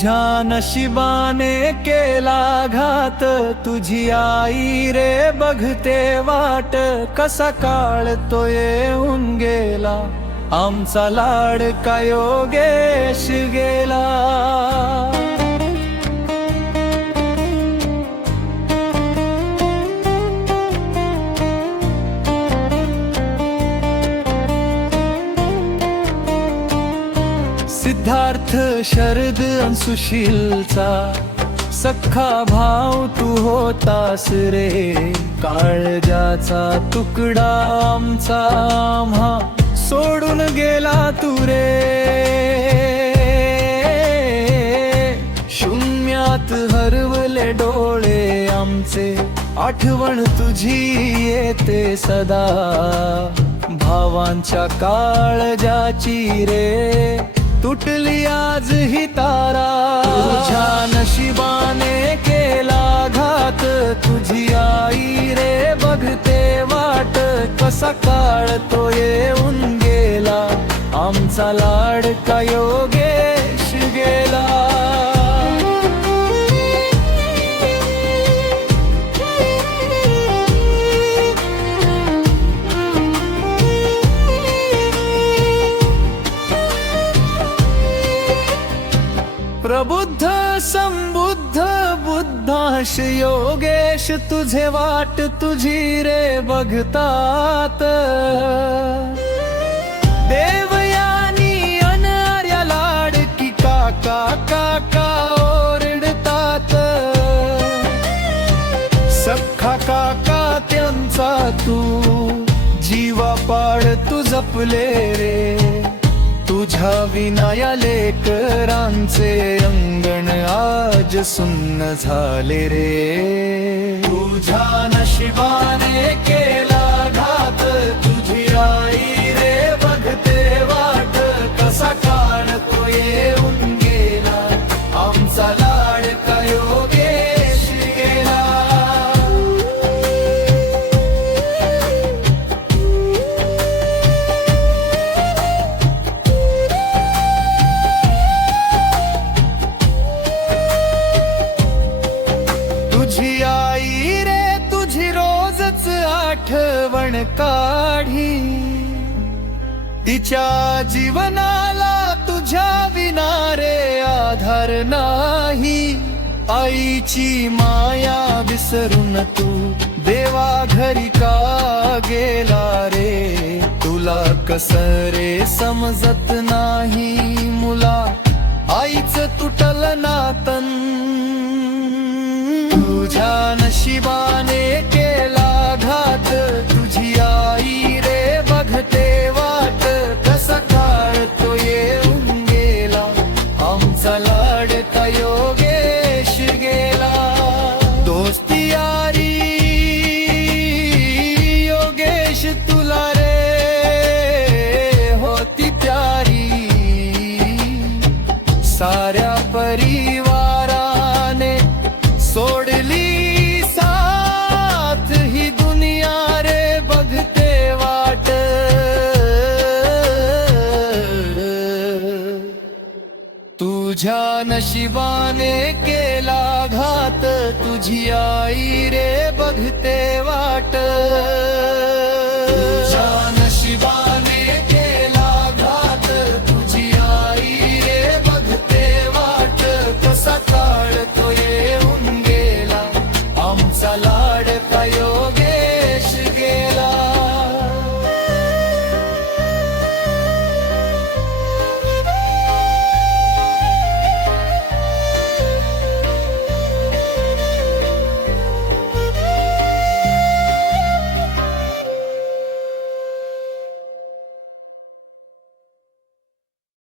तुझ्या नशिबाने केला घात तुझी आई रे बघते वाट कसा काळ तो येऊन गेला आमचा लाड का योगेश गेला सिद्धार्थ शरद सुशीलचा सख्खा भाव तू होतास रे. काळजाचा तुकडा आमचा आम्हा सोडून गेला तू रे. शून्यात हरवले डोळे आमचे आठवण तुझी येते सदा. भावांच्या काळजाची रे. तुटली आज ही तारा. तुझ्या नशिबाने केला घात. तुझी आई रे बघते वाट. कसा काळ तो येऊन गेला. आमचा लाडका योगेश गेला. प्रबुद्ध संबुद्ध बुद्धाश योगेश तुझे वाट तुझी रे बघतात. देवयानी अनार्या लाडकी काका काका ओरडतात. सख्खा काका त्यांचा तू जीवा पाड तू जपले रे. तुझ्या विनाया लेकरांचे अंगण आज सुन्न झाले रे. तुझ्या नशिबा आठवण काढी. तिच्या जीवनाला तुझ्या विनारे आधार नाही. आईची माया विसरून तू देवा घरी का गेला रे? तुला कस रे समजत नाही मुला. आईच तुटल नातन. तुझ्या नशिबान साऱ्या परिवाराने सोडली साथ ही दुनिया रे बघते वाट. तुझ्या नशिबाने केला घात तुझी आई रे बघते वाट. तुझ्या